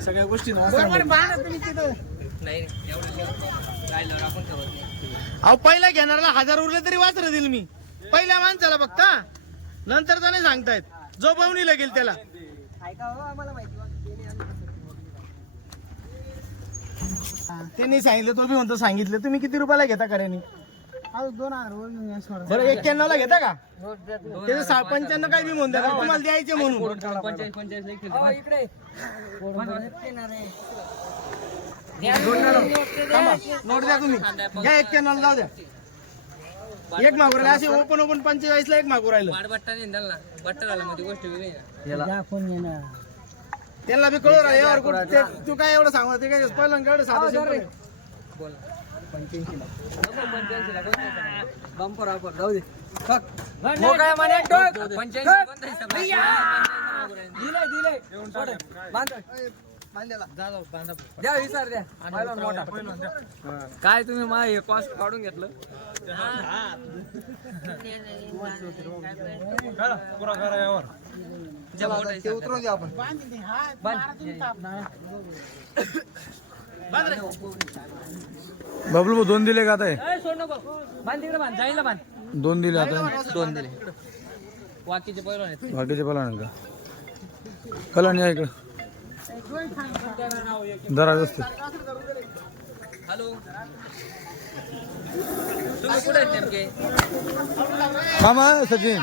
सगळ्या गोष्टी नाही. अहो पहिला घेणाऱ्याला हजार उरले तरी वाचर देईल मी. पहिल्या माणसाला फक्त हा. नंतरचा नाही सांगतायत. जो पाहुणी लागेल त्याला. त्यांनी सांगितलं तो बी म्हणतो सांगितलं. तुम्ही किती रुपयाला घेता दोन हजार बरं एक्क्याण्णव ला घेता का? त्याचे सा पंच्याण्णव काय बी म्हणतात तुम्हाला द्यायचे म्हणून. खेळते. थांबा, नोट द्या तुम्ही. घ्या एक्क्याण्णव जाऊ द्या. एक मागू राहिला. असे ओपन ओपन पंचेचाळीस ला एक मागू राहिलं. आडबट्टा नाही त्याला बट्टा झाला म्हणजे गोष्ट वेगळी आहे. ना. त्यांना बी कळू राहिलं. यावर कुठं ते- तू काय एवढं सांगत ते काय पहिलं एवढं साधं simple आहे. नको कोणता? बंपर ऑफर जाऊ दे. सोड. बांध. द्या विचार द्या. पहिला मोठा काय तुम्ही मा हे कॉस्ट काढून घेतलं? मोठा हिसाब द्या. बबलू भाऊ दोन दिले का आता हे? दोन दिले आता. दोन दिले. वाकीचे पहिलं आहेत. बाकीचे पला का? कला नाही इकडं. दरा असते हॅलो. तुम्ही कुठे आहेत नेमके? मामा सचिन.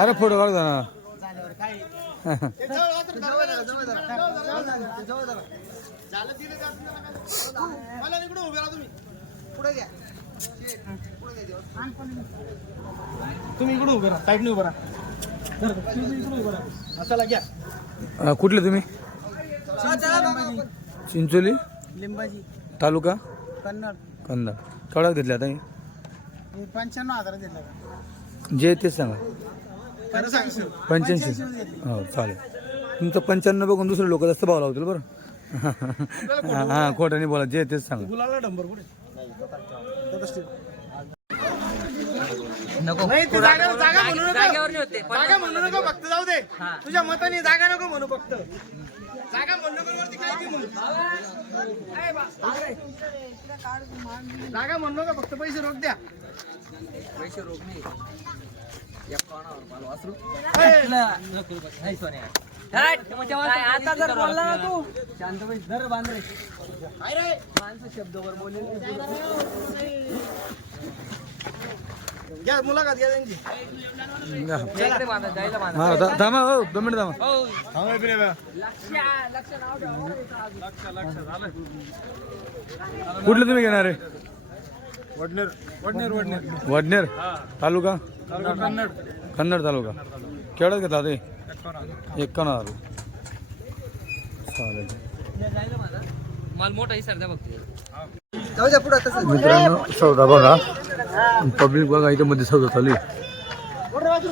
अरे फोटो काढ ना मला इकडं उभे राहा तुम्ही. तुम्ही इकडे उभे राहा साईडने उभे राहा. धर. तुम्ही इकडे उभे राहा. चला घ्या. अं, कुठले तुम्ही? चिंचोली? लिंबाजी. तालुका? कन्नड. कंदा केवढ्यात घेतले आता हे? हे पंच्याण्णव हजार दिलं जे तेच सांगा. पंच्याऐंशी. हो चालेल. तुमचं पंच्याण्णव बघून दुसरे लोक जास्त भाव लावतील बरं. हां हां खोटं नाही बोला जे तेच सांगा. गुलाला डंबर कुठे? नको. नाही ते जागा जागा म्हणू नको. जागेवर नाही होते. पण जागा म्हणू नको फक्त जाऊ दे. हा. तुझ्या मताने जागा नको म्हणू फक्त. जागा म्हणू नको वरती काय की म्हणू. जागा म्हणू नका फक्त पैसे रोख द्या. पैसे रोख नाही. आता जर बोलला ना तू. शांत धर बांध रे? माणसं शब्दवर बोलेल घ्या मुलाखत घ्या त्यांची. हां दा- थांबा हो दोन मिनिट थांबा. कुठले तुम्ही घेणार आहे? वडनेर वडनेर वडनेर. वडनेर तालुका? कन्नड. तालुका. केवढ्यात घेतला ते एकावन्न हजार चालेल. मला मोठा हिसाब द्या बघते जाऊ द्या पुढं तसं मित्रांनो सौदा बघा. पब्लिक बघा इथं मध्ये सौदा चालू नाही घेऊ.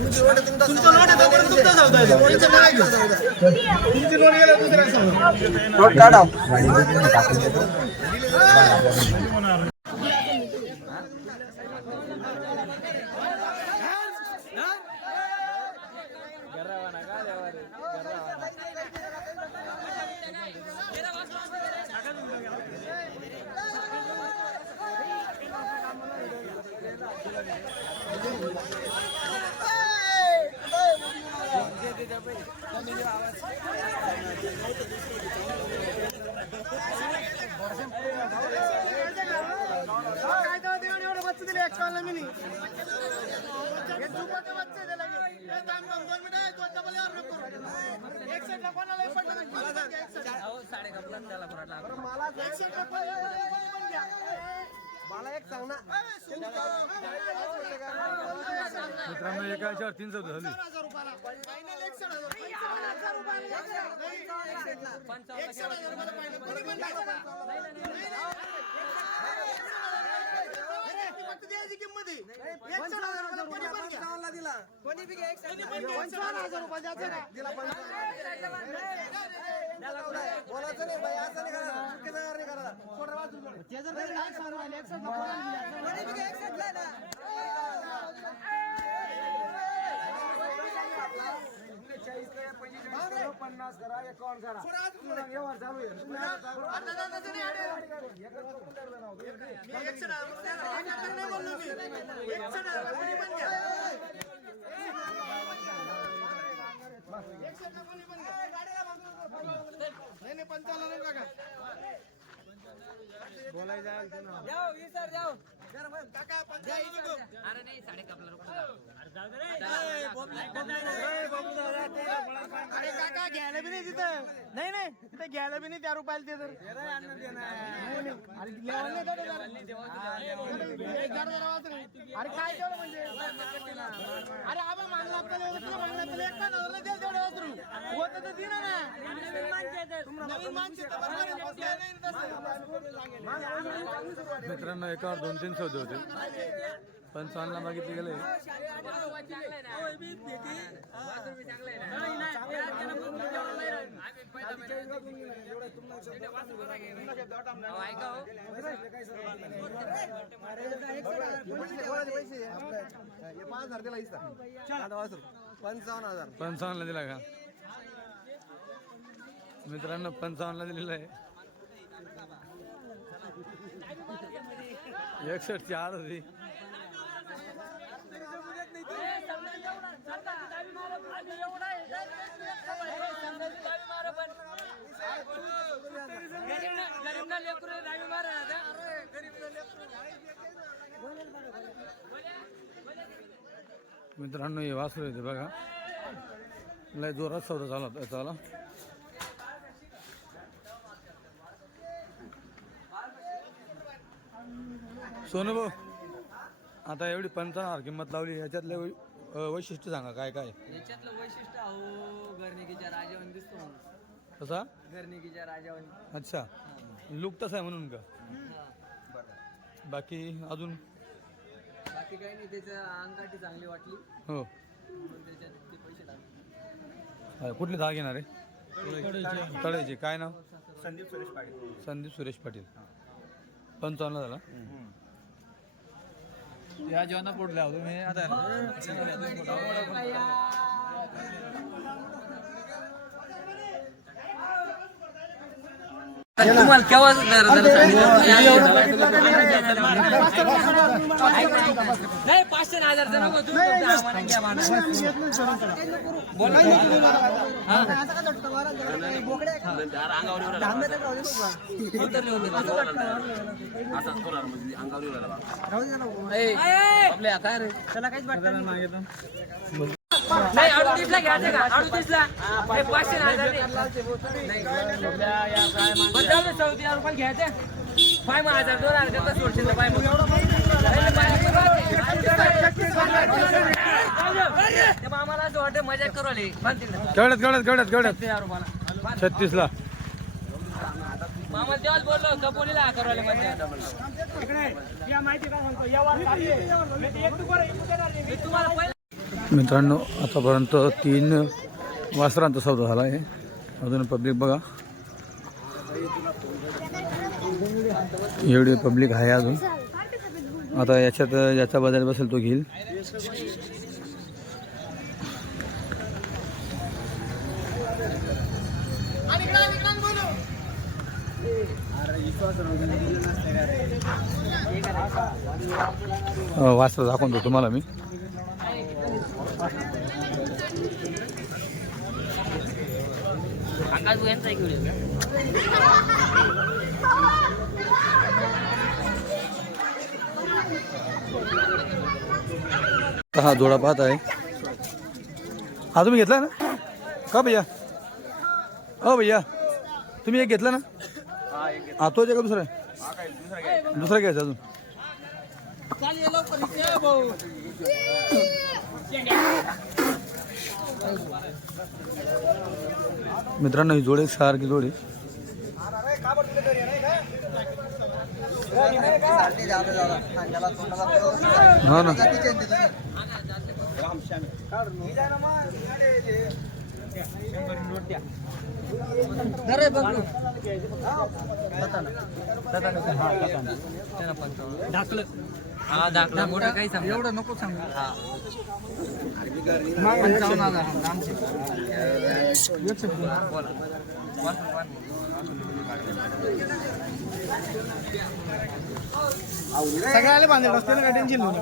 तुमची नोट गेलं दुसऱ्या सौदा. काय तेव्हा देवाने एवढं बच्चे दिले एक्सपायरला मी नाही. हे झुपाचे बच्चे दिले लगे. हे थांब, थांब, दोन मिनिटं, हे दोन डबल यावर नको करू. एक साईडला कोणाला एक पडलं नाही. मला सांग, एक साईडला. मला एक साईडला पण- ए, ए, ए, ए, पण घ्या. मला एक सांग ना ए, शिंदे गाव. मित्रांनो एका याच्यावर तीन सौदा झाली हजार रुपयाला. Final एकसष्ट हजार. पंचावन्न हजार रुपयाला. नाही, एकसष्ट हजार रुपयाला final. कोणी पण टाका. अरे, ती फक्त द्यायची किंमत आहे. एकसष्ट हजार रुपयाला कोणी पण घ्या. पंचावन्न हजार रुपये द्यायचे ना बोलायचं नाही बाई असं नाही करायचं. चुकीचं नाही थोडं वाजून बोल. ते जर काही नाही सांगू राहिले, एकसष्ट ला कोणाला द्यायचं? चाळीसला या, पंचेचाळीस करा, पन्नास करा एकावन्न करा व्यवहार चालू आहे. आता दादाचं नाही आले. मी एकसष्ट हजार रुपये देणार. एक हजार नाही बोललो मी. एकसष्ट अरे काका घ्यायला बी नाही तिथं नाही नाही तिथे घ्यायला बी नाही त्या रुपयाला ते तर अरे काय तेवढं म्हणजे अरे आबा मागला आपल्याला एवढं किती आपल्याला एक पण हजारला दे तेवढं वाचरू होत तर दिन ना मित्रांनो एकावर दोन तीन सौदे होते. पंचावन्नला मागितले गेले पाच हजार आता पंचावन्न हजार पंचावन्नला दिला का? मित्रांनो पंचावन्नला दिलेला आहे. एकसठ चार होती मित्रांनो हे वासरू येते बघा. लय जोरात सौदा झाला त्याचा याचा सोनू भाऊ आता एवढी पंचावन्न किंमत लावली याच्यातलं वै- वैशिष्ट्य सांगा काय काय? याच्यातलं वैशिष्ट्य अहो गर्निकीच्या राजावानी दिसतो गर्निकीच्या राजावानी. अच्छा. लुक तसा आहे म्हणून का? बाकी अजून? बाकी काही नाही त्याचं अंगकाठी चांगली वाटली. हो. म्हणून त्याच्यात ते पैसे टाकले. अं, कुठले धाग येणार आहे? तळेचे काय नाव? संदीप सुरेश पाटील. संदीप सुरेश पाटील. पंचावन्न झाला? या जेवणा पोटल्या मी आता तुम्हाला केव्हा नाही पाचशे ना हजार आपल्या काय रे त्याला काहीच वाटत नाही अडतीसला घ्यायचं का? अडतीसला? हे पाचशे ना हजार चौतीस रुपये घ्यायचे. पाय मग हजार दोन हजार तर पाय मग. आम्हाला असं वाटतं मजा करू आली. बांधतील ना. केवढ्यात छत्तीसला. मग आम्हाला तेव्हाच बोललो कपोलीला करू आले म्हणजे मी तुम्हाला पहिले मित्रांनो आतापर्यंत तीन वासरांचा सौदा झाला आहे. अजून पब्लिक बघा. एवढी पब्लिक आहे अजून. आता याच्यात ज्याचा बाजार बसेल तो घेईल. वासरा दाखवतो तुम्हाला मी. अंगात यांचा एक व्हिडिओ तर हा जोडा हा तुम्ही घेतला ना? का भैया? हो भैया, तुम्ही एक घेतला ना? हा तोच आहे का दुसरा आहे? दुसरा घ्यायचा अजून. मित्रांनो ही जोडी सारखी जोडी. हो ना. हा दाखला मोठं काही समजा एवढं नको सांगू. हा. सगळ्याला बांधले असते ना टेन्शन बोल.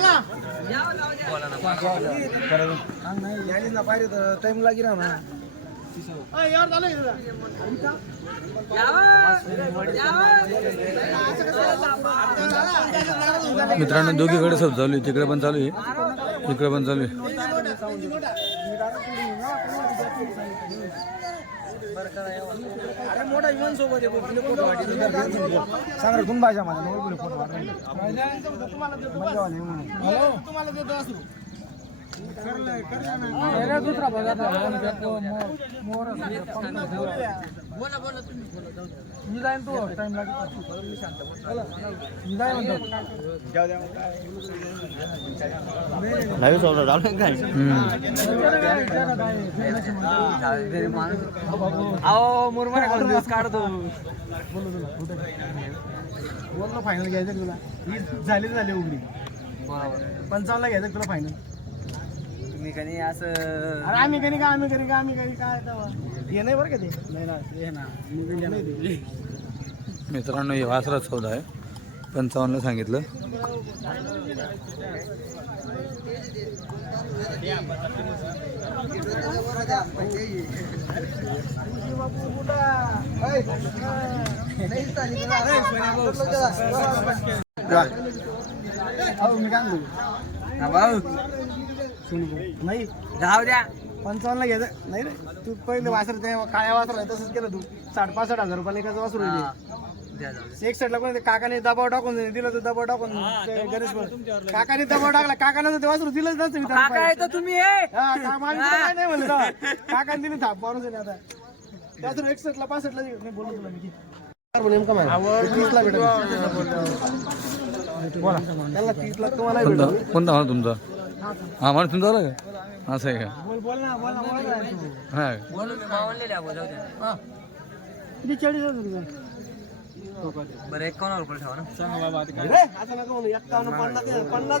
ना ना पाहिजे टाइम लागी ना. मित्रांनो दोघीकडे सब चालू आहे. तिकडे पण चालू आहे. इकडे पण चालू आहे. अरे मोठा विमान सोबत आहे बघ, तुला फोटो वाटतो सांग रे माझा नवर कुठे फोटो तुम्हाला देतो असू अहो मुरमाड घालून दिवस काढतो बोल ना फायनल घ्यायचं तुला ही झाली झाली उघडी पंचावन्नला घ्यायचं तुला फायनल तुम्ही कधी असं अरे आम्ही कधी का आम्ही कधी का आम्ही कधी काय तेव्हा? हे नाही बरं का ते नाही ना हे ना मी. मित्रांनो हे वासरा चौदा आहे पंचावन्नला सांगितलं मी भाऊ नाही. जाऊ द्या. पंचावन्नला घ्यायचं नाही रे तू पहिले वासर ते काळ्या वासर आहे तसंच केलं तू. साठ पासष्ट हजार रुपयाला एकाच वासरू. दिले. द्या जाऊ द्या. एक साईडला कोणी काकाने दबाव टाकून दिलं. तर दबाव टाकून गणेश भर- काकाने दबाव टाकला. काकाने ते वासरू दिलंच नसतं तुम्ही हे. हा, नाही म्हणलं. काकाने दिली थाप. माणूस आहे ना आता. वासरू एकसष्टला पासष्टला दिलं. नाही बोललो तुला मी. की. तीसला भेटेल. बोला. त्याला तीसला तुम्हाला कोणता तुमचा? हा माणूस तुमचा आला का? असं आहे का. हा. बरं एकावन्न रुपये ठेवा ना. पन्नास पन्नास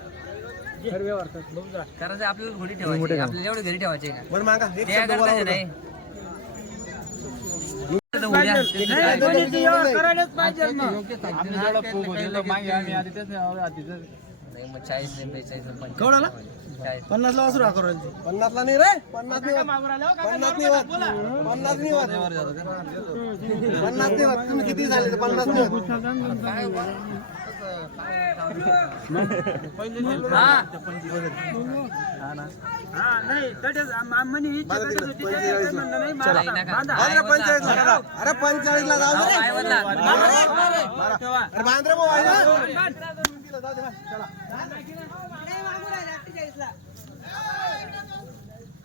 कारण आपल्याला घोडी ठेवायची. आपल्याला एवढं घरी ठेवायचे ना बरं मागा एक त्या शब्द बोला करताचे बरं. नाही. चाळीस? चाळीस. पन्नासला वासरू आकार राहिली. पन्नासला नाही रे पन्नास नाही. पन्नास नाही होत पन्नास नाही होत पन्नास नाही होत तुम्ही किती झाले पन्नास नाही हा. अरे पंचेचाळीसला अरे पंचेचाळीसला जाऊ दे रे.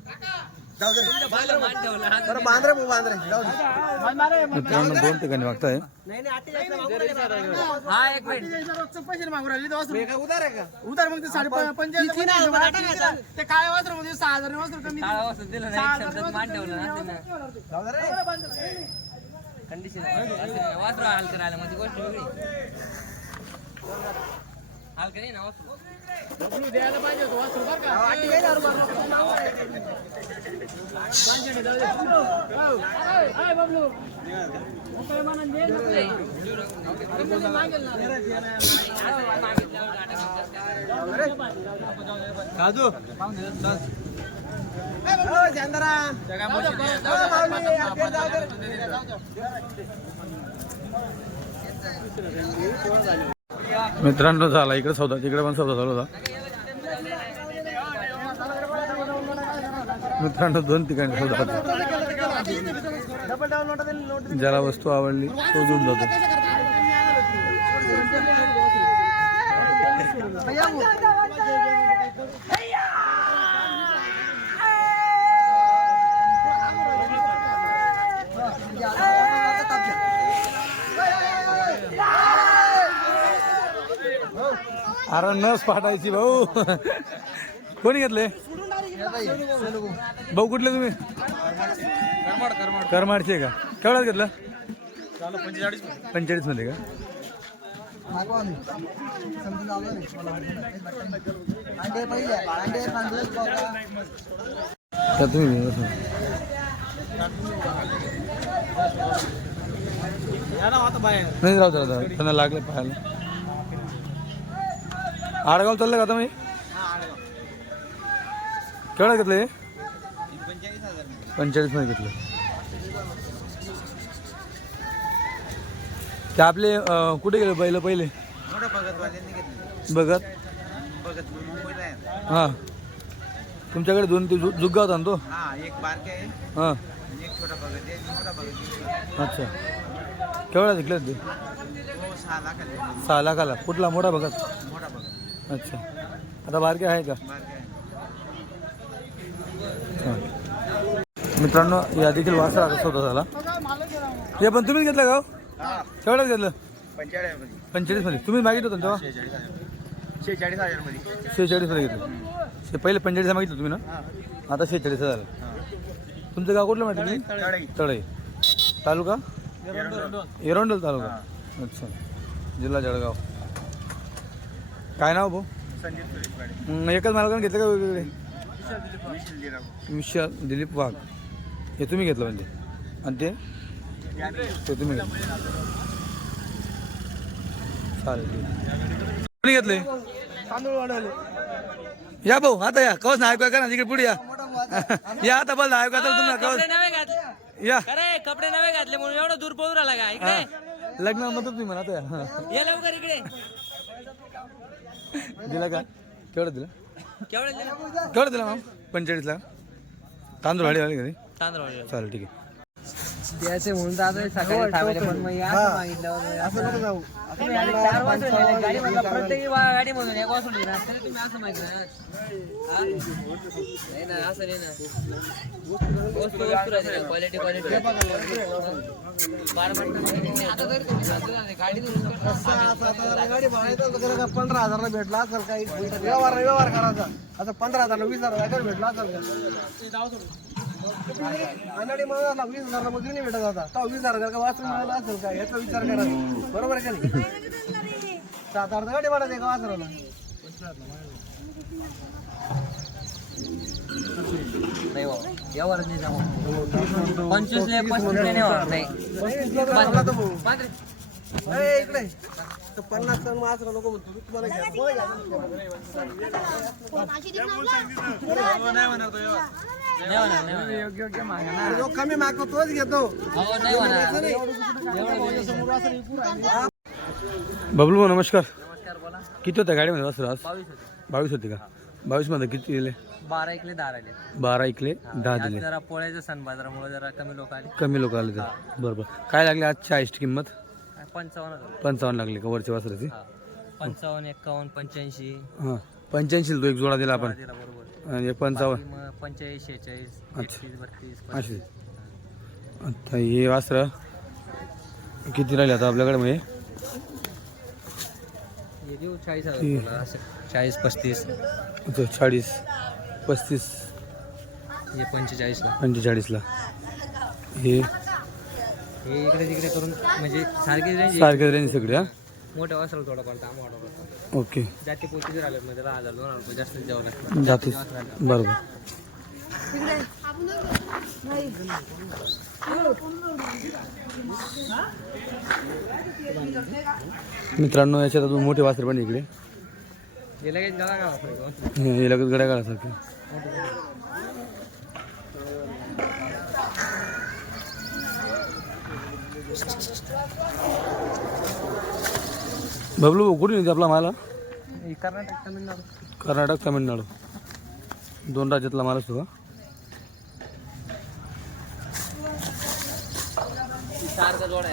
काय जाऊ दे बांद्रे भाऊ बांद्रे जाऊ दे मित्रांनो दोन ठिकाणी मागताय हा एक मिनिट पैसे मागू राहिले ते वासरू. काय उधार आहे का उधार मग ते साडे पंचायत ते काय वासरू म्हणजे सहा हजार वासरू कमी दिलं मान ठेवलं कंडिशन म्हणजे गोष्ट वेगळी द्यायला पाहिजे होतं वासरू बरं का? हो. अय, अय, बबलू. मोकळ्या मनाने दे ना. तुम्ही मागेल ना. हो, शांताराम. हो, माऊली, आपल्याला जाऊ दे. मित्रांनो झाला इकडे सौदा तिकडे पण सौदा झाला होता. मित्रांनो दोन ठिकाणी सौदा ज्याला वस्तू आवडली तो घेऊन जातो. अरे नस फाटायची भाऊ. कोणी घेतले? भाऊ कुठले तुम्ही? करमाडचे का? केवढ्यात घेतलं? पंचेचाळीसमध्ये का? तुम्ही नाही राहू त्यांना लागले पाहायला. आडगाव चाललं का आता मी? केवढं घेतलं हे पंचेचाळीसमध्ये घेतलं ते आपले अं, कुठे गेले बैल पहिले? मोठं घेतलं बघत. भगत मुंबईला आहे हां. तुमच्याकडे दोन ते जुग्गा होता ना तो? हा. एक बारके आहे हां आणि एक छोटा भगत आहे आणि मोठा भगत आहे. अच्छा. केवढा विकले ते? तो सहा लाखाला. आहे. सहा लाखाला. कुठला? मोठा बघत. अच्छा. आता बारके आहे का. मित्रांनो या देखील आता स्वतः झाला हे पण तुम्हीच घेतलं का हो? केवढ्यात घेतलं? पंचेचाळीसमध्ये तुम्हीच मागितलं होतं तेव्हा? शेहेचाळीस हजारमध्ये शेहेचाळीसमध्ये घेतलं पहिले पंचेचाळीस मागितलं तुम्ही ना? आता शेहेचाळीस हजार तुमचं गाव कुठलं माहिती तुम्ही? तळई. तालुका? एरंडोल. तालुका. अच्छा. जिल्हा जळगाव. काय नाव भाऊ? संदीप सुरेश गाडे. मग एकच मालकाने घेतलं का वेगवेगळे? विशाल दिलीप वाघ. हे तुम्ही घेतलं म्हणजे? आणि ते? ते तुम्ही घेतलं. चालेल ठीक आहे. कोणी घेतले तांदूळ वाढवले या भाऊ आता या. कवच ना ऐकूया का ना तिकडे पुढे या. या आता बोल ना ऐकू आता तुम्ही कपडे कवच नवे घातले. या. अरे कपडे नवे घातले म्हणून एवढं दूर पळून राहिला का? इकडे. लग्न म्हणतो तुम्ही म्हणा आता या. ये लवकर इकडे. दिला का? केवढं दिलं? केवढे दिले? केवढं दिला मॅम? पंचेचाळीसला? तांदूळ हाडी आली घरी तांदूळ. चालेल ठीक आहे. द्यायचे म्हणून जातो सकाळी थांबायला पण मग असं मागितलं असं नको जाऊ. तुम्ही आले चार वाजून गेले. गाडी मधला प्रत्येक वा- गाडी मधून एक वाजून गेला. तरी तुम्ही असं मागितलं ना. हा? नाही ना असं नाही ना. वस्तू वस्तू राहते क्वालिटी क्वालिटी बारा मिनिटं आता जर तुम्ही सांगतो ना, गाडी धरून सहा सात हजार गाडी भाडायचं तर जरा पंधरा हजारला भेटला असेल काही. व्यवहार व्यवहार करायचा. आता पंधरा हजारला वीस हजार भेटला असेल का? अनाडी मला वीस हजारला मग नाही भेटत आता तो वीस हजार का वाचून मिळाला असेल का? याचा विचार करायचा बरोबर आहे का नाही? सात हजार गाडी भाडायचं का वाचराला नाही नाही ए, इकडे. तर पन्नास टन मात्र नको म्हणतो. मी तुम्हाला घ्या. बोला घ्या. नाही जो कमी मागतो तोच घेतो. अहो, नाही होणार. बबलू भाऊ नमस्कार. नमस्कार बोला. किती होत्या गाडीमध्ये? वासरू आज बावीस होते. बावीस होते का? बावीसमध्ये किती दिले? बारा इकले दहा राहिले. बारा इकले दहा आज दिले. जरा पोळ्याचं सण बाजारामुळे जरा कमी लोक आले. कमी लोक आले ते बरोबर काय लागले आजची आईची किंमत? पंचावन्न. पंचावन्न लागली का वरच्या वासराची? हा. पंचावन्न एक्कावन्न पंच्याऐंशी. हां. पंच्याऐंशी तो एक जोडा दिला आपण. दिला बरोबर. आणि एक पंचावन्न पंचेचाळीस शेहेचाळीस एकतीस बत्तीस असे आता हे वासर किती राहिले आता आपल्याकडे म्हणजे? हे देऊ चाळीस हजार असं चाळीस पस्तीस. चाळीस पस्तीस. हे पंचेचाळीसला पंचेचाळीसला हे. हे इकडे तिकडे करून म्हणजे सारखे रेंज सारखे रेंज सगळे हा? मोठ्या वासराला थोडा पडता ओके. जाती पोती जर आले म्हणजे दहा हजार दोन हजार रुपये जास्त लागतं जातीस बरोबर. मित्रांनो याच्यात अजून मोठे वासर पण इकडे. हे लगेच गळा हे गड्या काढासारखे बबलू कुठे येते आपला माल? कर्नाटक तमिळनाडू. कर्नाटक तमिळनाडू. दोन राज्यातला माल असतो सारखं जोडा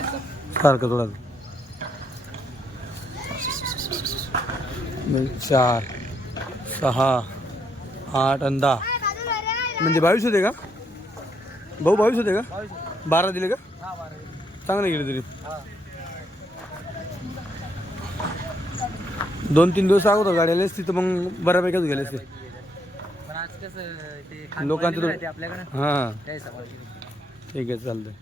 सारखं जोडा चार सहा आठ आणि दहा. म्हणजे बावीस होते का? भाऊ बावीस होते का? बारा दिले का? चांगले गेले तरी. दोन तीन दिवस अगोदर गाडी आली असती तर मग बऱ्यापैकीच गेले असते. पण आज कसं ते लोकांचं राहते आपल्याकडे. हां. काय ठीक आहे चालतंय.